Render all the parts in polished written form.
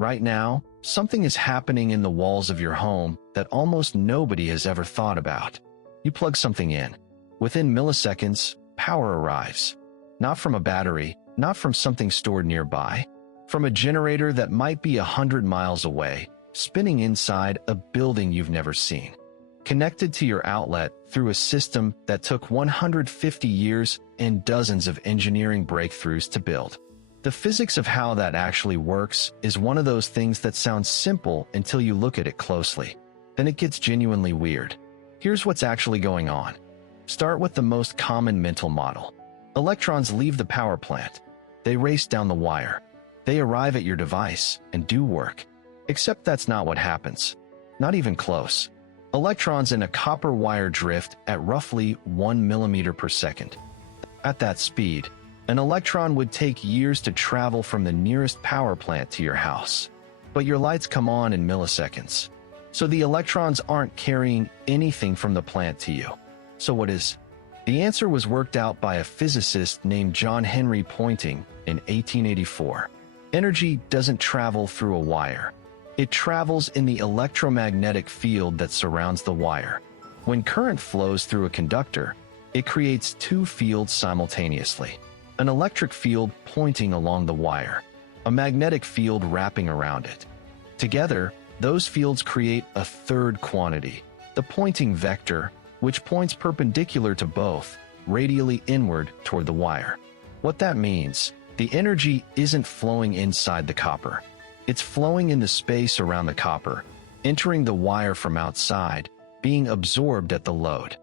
Right now, something is happening in the walls of your home that almost nobody has ever thought about. You plug something in. Within milliseconds, power arrives. Not from a battery, not from something stored nearby, from a generator that might be 100 miles away, spinning inside a building you've never seen. Connected to your outlet through a system that took 150 years and dozens of engineering breakthroughs to build. The physics of how that actually works is one of those things that sounds simple until you look at it closely. Then it gets genuinely weird. Here's what's actually going on. Start with the most common mental model. Electrons leave the power plant. They race down the wire. They arrive at your device and do work. Except that's not what happens. Not even close. Electrons in a copper wire drift at roughly 1 millimeter per second. At that speed, an electron would take years to travel from the nearest power plant to your house. But your lights come on in milliseconds. So the electrons aren't carrying anything from the plant to you. So what is? The answer was worked out by a physicist named John Henry Poynting in 1884. Energy doesn't travel through a wire. It travels in the electromagnetic field that surrounds the wire. When current flows through a conductor, it creates two fields simultaneously. An electric field pointing along the wire, a magnetic field wrapping around it. Together, those fields create a third quantity, the Poynting vector, which points perpendicular to both, radially inward toward the wire. What that means, the energy isn't flowing inside the copper. It's flowing in the space around the copper, entering the wire from outside, being absorbed at the load.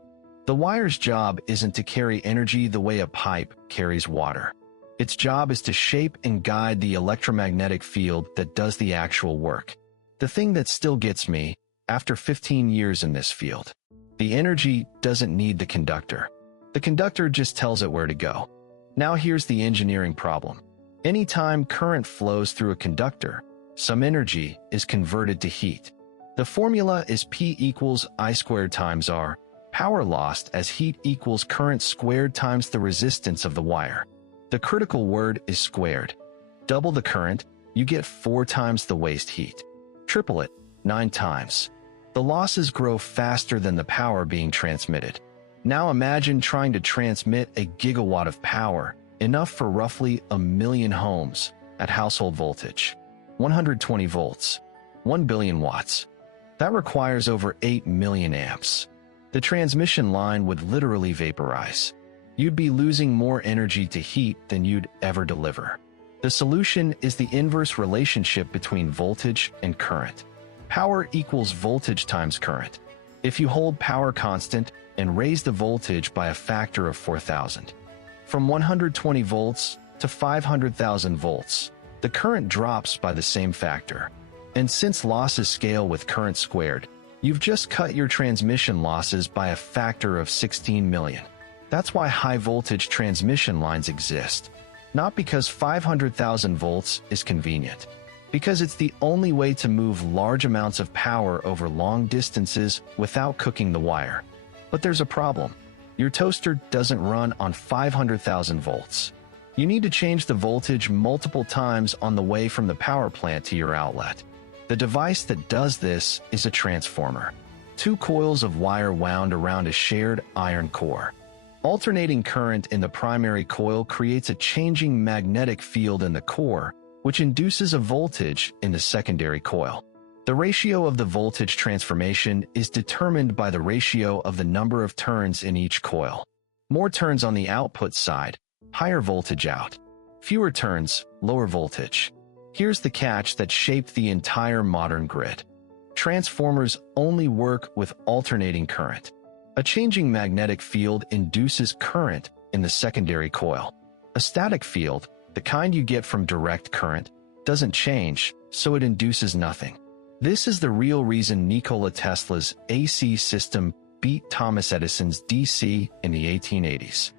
The wire's job isn't to carry energy the way a pipe carries water. Its job is to shape and guide the electromagnetic field that does the actual work. The thing that still gets me, after 15 years in this field, the energy doesn't need the conductor. The conductor just tells it where to go. Now here's the engineering problem. Anytime current flows through a conductor, some energy is converted to heat. The formula is P equals I² times R, power lost as heat equals current squared times the resistance of the wire. The critical word is squared. Double the current, you get 4 times the waste heat. Triple it, 9 times. The losses grow faster than the power being transmitted. Now imagine trying to transmit a gigawatt of power, enough for roughly 1 million homes, at household voltage. 120 volts. 1 billion watts. That requires over 8 million amps. The transmission line would literally vaporize. You'd be losing more energy to heat than you'd ever deliver. The solution is the inverse relationship between voltage and current. Power equals voltage times current. If you hold power constant and raise the voltage by a factor of 4,000, from 120 volts to 500,000 volts, the current drops by the same factor. And since losses scale with current squared, you've just cut your transmission losses by a factor of 16 million. That's why high-voltage transmission lines exist. Not because 500,000 volts is convenient. Because it's the only way to move large amounts of power over long distances without cooking the wire. But there's a problem. Your toaster doesn't run on 500,000 volts. You need to change the voltage multiple times on the way from the power plant to your outlet. The device that does this is a transformer. 2 coils of wire wound around a shared iron core. Alternating current in the primary coil creates a changing magnetic field in the core, which induces a voltage in the secondary coil. The ratio of the voltage transformation is determined by the ratio of the number of turns in each coil. More turns on the output side, higher voltage out. Fewer turns, lower voltage. Here's the catch that shaped the entire modern grid. Transformers only work with alternating current. A changing magnetic field induces current in the secondary coil. A static field, the kind you get from direct current, doesn't change, so it induces nothing. This is the real reason Nikola Tesla's AC system beat Thomas Edison's DC in the 1880s.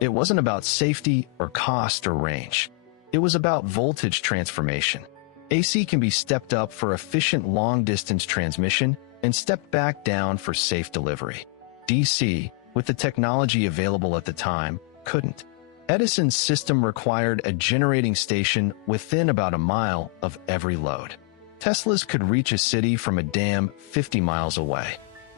It wasn't about safety or cost or range. It was about voltage transformation. AC can be stepped up for efficient long-distance transmission and stepped back down for safe delivery. DC, with the technology available at the time, couldn't. Edison's system required a generating station within about a mile of every load. Teslas could reach a city from a dam 50 miles away.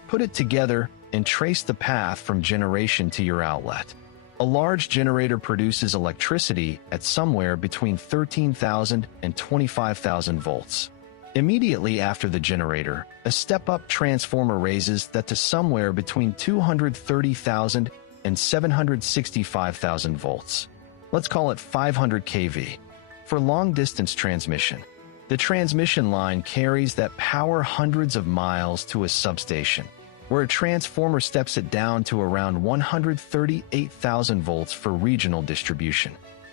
Put it together and trace the path from generation to your outlet. A large generator produces electricity at somewhere between 13,000 and 25,000 volts. Immediately after the generator, a step-up transformer raises that to somewhere between 230,000 and 765,000 volts. Let's call it 500 kV. For long-distance transmission, the transmission line carries that power hundreds of miles to a substation, where a transformer steps it down to around 138,000 volts for regional distribution.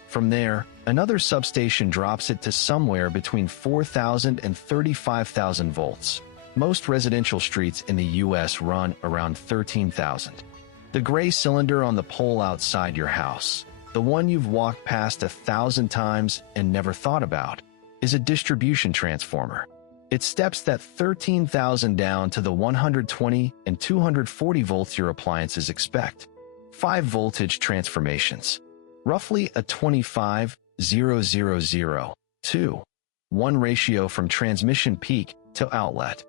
From there, another substation drops it to somewhere between 4,000 and 35,000 volts. Most residential streets in the US run around 13,000. The gray cylinder on the pole outside your house, the one you've walked past 1,000 times and never thought about, is a distribution transformer. It steps that 13,000 down to the 120 and 240 volts your appliances expect. 5 voltage transformations. Roughly a 25:0:0:0:2:1 ratio from transmission peak to outlet.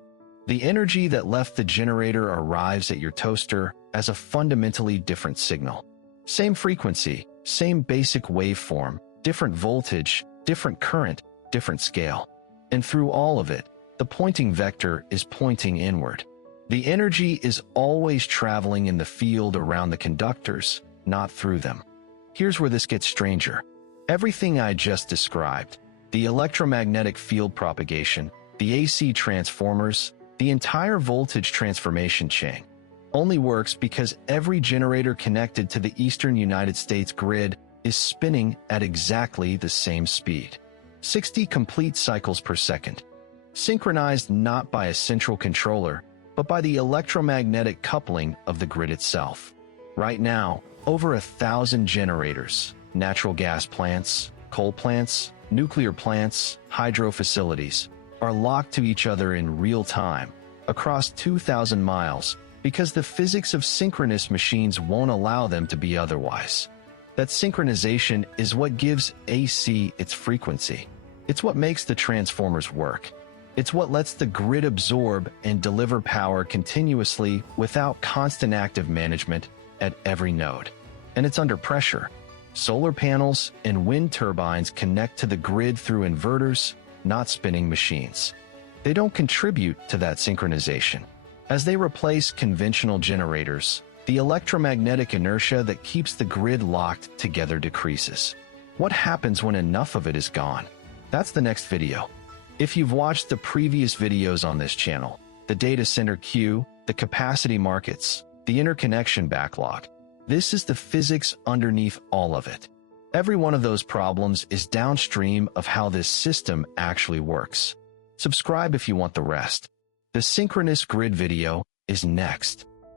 The energy that left the generator arrives at your toaster as a fundamentally different signal. Same frequency, same basic waveform, different voltage, different current, different scale. And through all of it, the Poynting vector is pointing inward. The energy is always traveling in the field around the conductors, not through them. Here's where this gets stranger. Everything I just described, the electromagnetic field propagation, the AC transformers, the entire voltage transformation chain, only works because every generator connected to the eastern United States grid is spinning at exactly the same speed. 60 complete cycles per second. Synchronized not by a central controller, but by the electromagnetic coupling of the grid itself. Right now, over 1,000 generators, natural gas plants, coal plants, nuclear plants, hydro facilities, are locked to each other in real time, across 2,000 miles, because the physics of synchronous machines won't allow them to be otherwise. That synchronization is what gives AC its frequency. It's what makes the transformers work. It's what lets the grid absorb and deliver power continuously without constant active management at every node. And it's under pressure. Solar panels and wind turbines connect to the grid through inverters, not spinning machines. They don't contribute to that synchronization. As they replace conventional generators, the electromagnetic inertia that keeps the grid locked together decreases. What happens when enough of it is gone? That's the next video. If you've watched the previous videos on this channel, the data center queue, the capacity markets, the interconnection backlog, this is the physics underneath all of it. Every one of those problems is downstream of how this system actually works. Subscribe if you want the rest. The synchronous grid video is next.